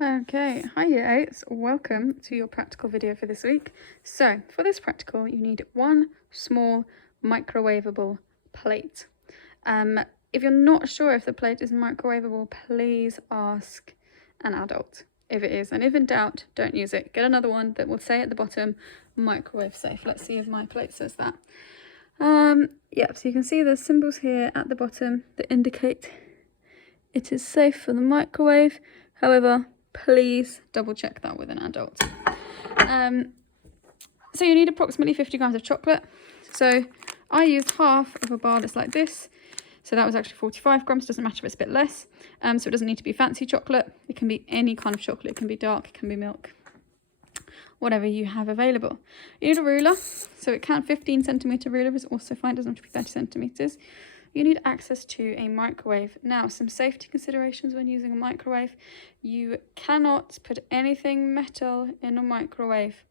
Okay, hi Year 8s, welcome to your practical video for this week. So, for this practical, you need one small microwavable plate. If you're not sure if the plate is microwavable, please ask an adult if it is. And if in doubt, don't use it. Get another one that will say at the bottom, microwave safe. Let's see if my plate says that. Yep, so you can see the symbols here at the bottom that indicate it is safe for the microwave. However, please double check that with an adult. So you need approximately 50 grams of chocolate. So I used half of a bar that's like this. So that was actually 45 grams, doesn't matter if it's a bit less. So it doesn't need to be fancy chocolate. It can be any kind of chocolate. It can be dark, it can be milk, whatever you have available. You need a ruler. So it can 15 centimeter ruler is also fine, doesn't have to be 30 centimeters. You need access to a microwave. Now, some safety considerations when using a microwave. You cannot put anything metal in a microwave.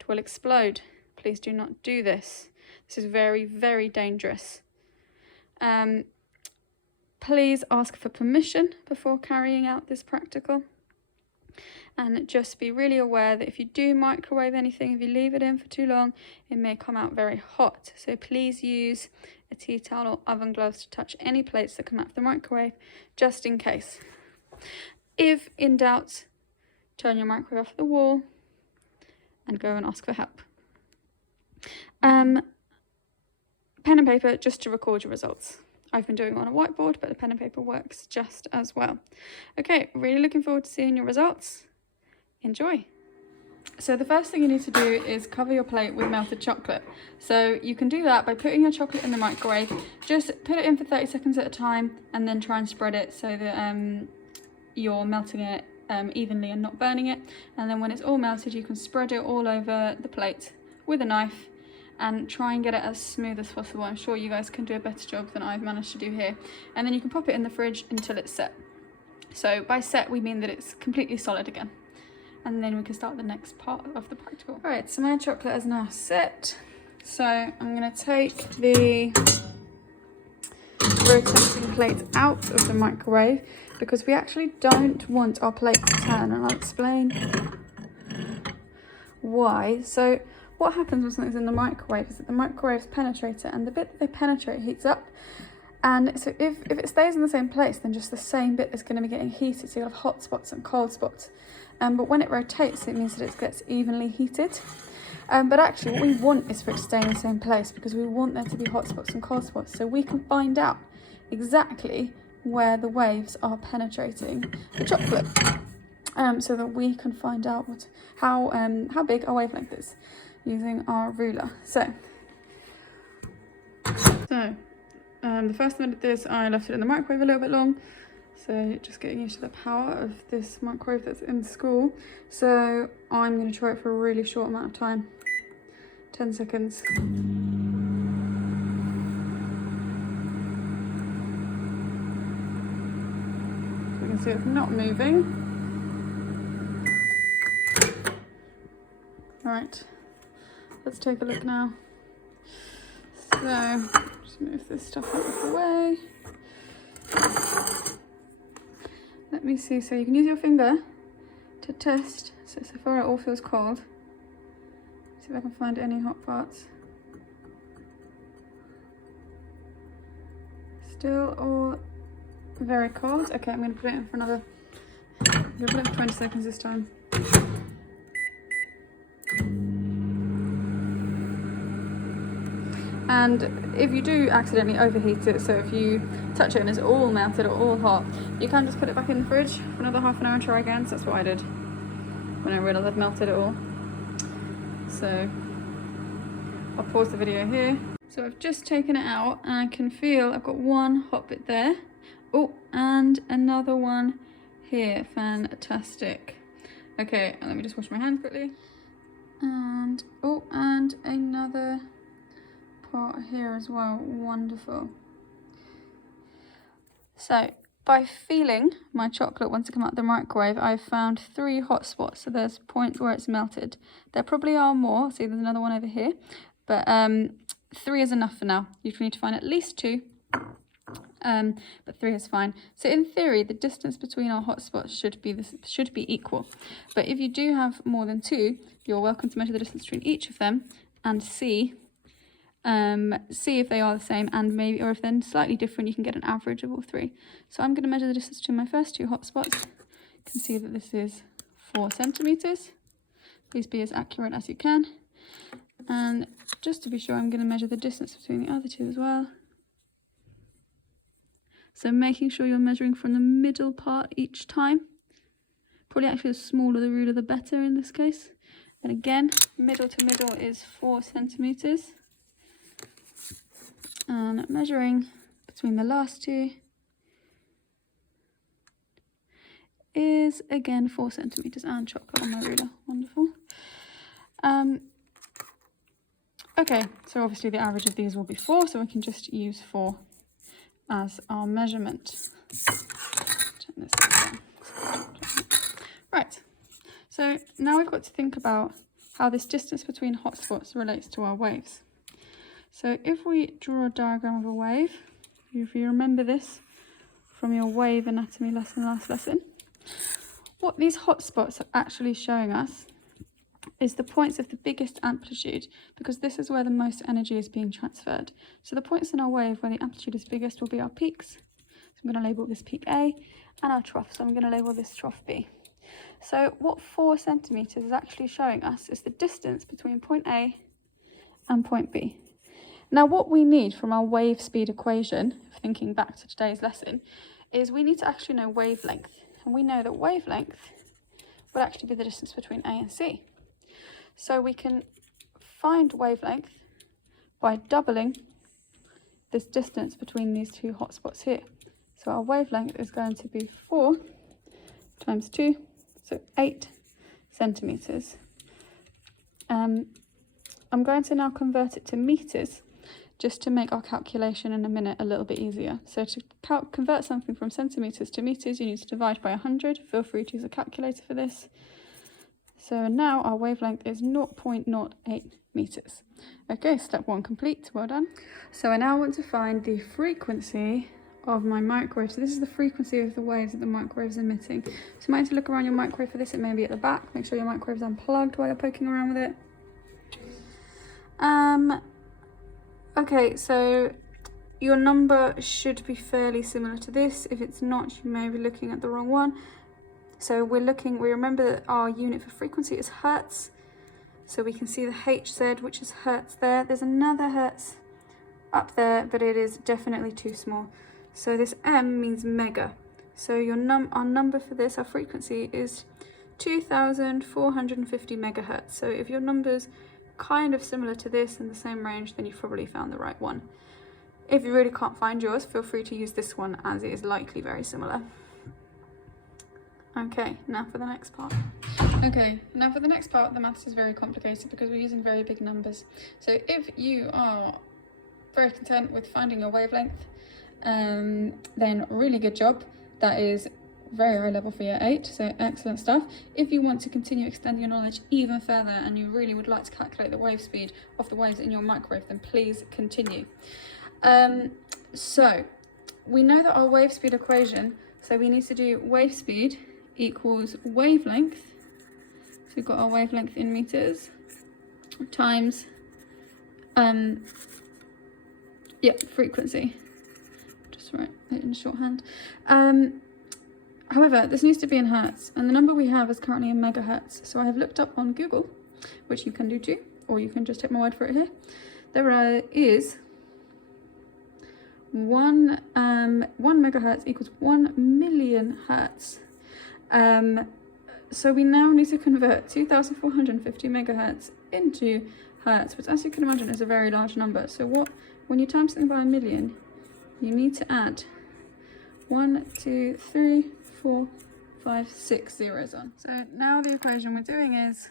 It will explode. Please do not do this. This is very, very dangerous. Please ask for permission before carrying out this practical. And just be really aware that if you do microwave anything, if you leave it in for too long, it may come out very hot. So please use a tea towel or oven gloves to touch any plates that come out of the microwave, just in case. If in doubt, turn your microwave off the wall and go and ask for help. Pen and paper just to record your results. I've been doing it on a whiteboard, but the pen and paper works just as well. Okay, really looking forward to seeing your results. Enjoy. So the first thing you need to do is cover your plate with melted chocolate. So you can do that by putting your chocolate in the microwave. Just put it in for 30 seconds at a time and then try and spread it so that you're melting it evenly and not burning it. And then when it's all melted, you can spread it all over the plate with a knife and try and get it as smooth as possible. I'm sure you guys can do a better job than I've managed to do here. And then you can pop it in the fridge until it's set. So by set, we mean that it's completely solid again. And then we can start the next part of the practical. All right, so my chocolate is now set. So I'm gonna take the rotating plate out of the microwave because we actually don't want our plate to turn, and I'll explain why. So what happens when something's in the microwave is that the microwaves penetrate it, and the bit that they penetrate heats up. And so if it stays in the same place, then just the same bit is going to be getting heated. So you'll have hot spots and cold spots. But when it rotates, it means that it gets evenly heated. But actually what we want is for it to stay in the same place because we want there to be hot spots and cold spots. So we can find out exactly where the waves are penetrating the chocolate. So that we can find out how big our wavelength is using our ruler. So the first time I did this, I left it in the microwave a little bit long. So just getting used to the power of this microwave that's in school. So I'm going to try it for a really short amount of time, 10 seconds. So you can see it's not moving. Right, let's take a look now. So just move this stuff out of the way. Let me see, so you can use your finger to test. So far it all feels cold. See if I can find any hot parts. Still all very cold. Okay, I'm going to put it in for another, I'm going to put it in for 20 seconds this time. And if you do accidentally overheat it, so if you touch it and it's all melted or all hot, you can just put it back in the fridge for another half an hour and try again. So that's what I did when I realised I'd melted it all. So I'll pause the video here. So I've just taken it out and I can feel I've got one hot bit there. Oh, and another one here. Fantastic. Okay, let me just wash my hands quickly. And, oh, and another part here as well. Wonderful. So by feeling my chocolate once it come out of the microwave, I've found 3 hot spots. So there's points where it's melted. There probably are more. See, there's another one over here, but 3 is enough for now. You need to find at least 2 but 3 is fine. So in theory, the distance between our hotspots should be equal. But if you do have more than 2, you're welcome to measure the distance between each of them and see if they are the same, and maybe, or if they're slightly different, you can get an average of all 3. So I'm going to measure the distance between my first 2 hotspots. You can see that this is 4 centimeters. Please be as accurate as you can. And just to be sure, I'm going to measure the distance between the other 2 as well. So making sure you're measuring from the middle part each time. Probably actually the smaller the ruler, the better in this case. And again, middle to middle is 4 centimeters. And measuring between the last 2 is again 4 centimeters, and chocolate on my ruler. Wonderful. Okay, so obviously the average of these will be 4, so we can just use 4 as our measurement. Turn this down. Right, so now we've got to think about how this distance between hotspots relates to our waves. So if we draw a diagram of a wave, if you remember this from your wave anatomy lesson last lesson, what these hotspots are actually showing us is the points of the biggest amplitude, because this is where the most energy is being transferred. So the points in our wave where the amplitude is biggest will be our peaks. So I'm going to label this peak A, and our trough, so I'm going to label this trough B. So what 4 centimeters is actually showing us is the distance between point A and point B. Now what we need from our wave speed equation, thinking back to today's lesson, is we need to actually know wavelength. And we know that wavelength would actually be the distance between A and C. So we can find wavelength by doubling this distance between these 2 hotspots here. So our wavelength is going to be 4 times 2, so 8 centimeters. I'm going to now convert it to meters, just to make our calculation in a minute a little bit easier. So to convert something from centimeters to meters, you need to divide by 100. Feel free to use a calculator for this. So now our wavelength is 0.08 meters. Okay, step 1 complete, well done. So I now want to find the frequency of my microwave. So this is the frequency of the waves that the microwave is emitting. So you might need to look around your microwave for this. It may be at the back. Make sure your microwave is unplugged while you're poking around with it. Okay, so your number should be fairly similar to this. If it's not, you may be looking at the wrong one. So we remember that our unit for frequency is hertz. So we can see the HZ, which is hertz there. There's another hertz up there, but it is definitely too small. So this M means mega. So our number for this, our frequency, is 2,450 megahertz. So if your number's kind of similar to this in the same range, then you've probably found the right one. If you really can't find yours, feel free to use this one, as it is likely very similar. Okay, now for the next part. Okay, now for the next part, the maths is very complicated because we're using very big numbers. So if you are very content with finding your wavelength, then really good job. That is very high level for year 8, so excellent stuff. If you want to continue extending your knowledge even further and you really would like to calculate the wave speed of the waves in your microwave, then please continue. So we know that our wave speed equation, so we need to do wave speed equals wavelength, so we've got our wavelength in meters, times frequency. Just write it in shorthand. However, this needs to be in hertz, and the number we have is currently in megahertz. So I have looked up on Google, which you can do too, or you can just take my word for it here. There is 1 megahertz equals 1 million hertz. So we now need to convert 2,450 megahertz into hertz, which, as you can imagine, is a very large number. So when you times something by a million, you need to add 1, 2, 3, 4, 5, 6 zeros on. So now the equation we're doing is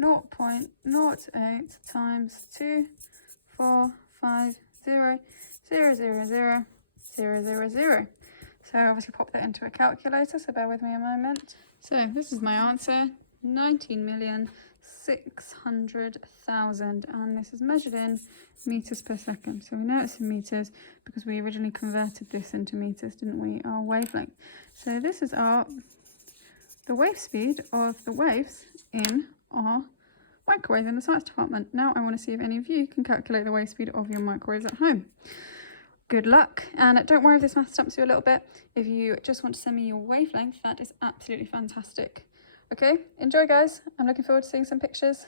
0.08 times 2, 4, 5, 0, 0, 0, 0, 0, 0, 0. So obviously pop that into a calculator, so bear with me a moment. So this is my answer, 19,700,000 600,000, and this is measured in meters per second. So we know it's in meters because we originally converted this into meters, didn't we? Our wavelength. So this is the wave speed of the waves in our microwave in the science department. Now I want to see if any of you can calculate the wave speed of your microwaves at home. Good luck, and don't worry if this math stumps you a little bit. If you just want to send me your wavelength, that is absolutely fantastic. Okay, enjoy guys. I'm looking forward to seeing some pictures.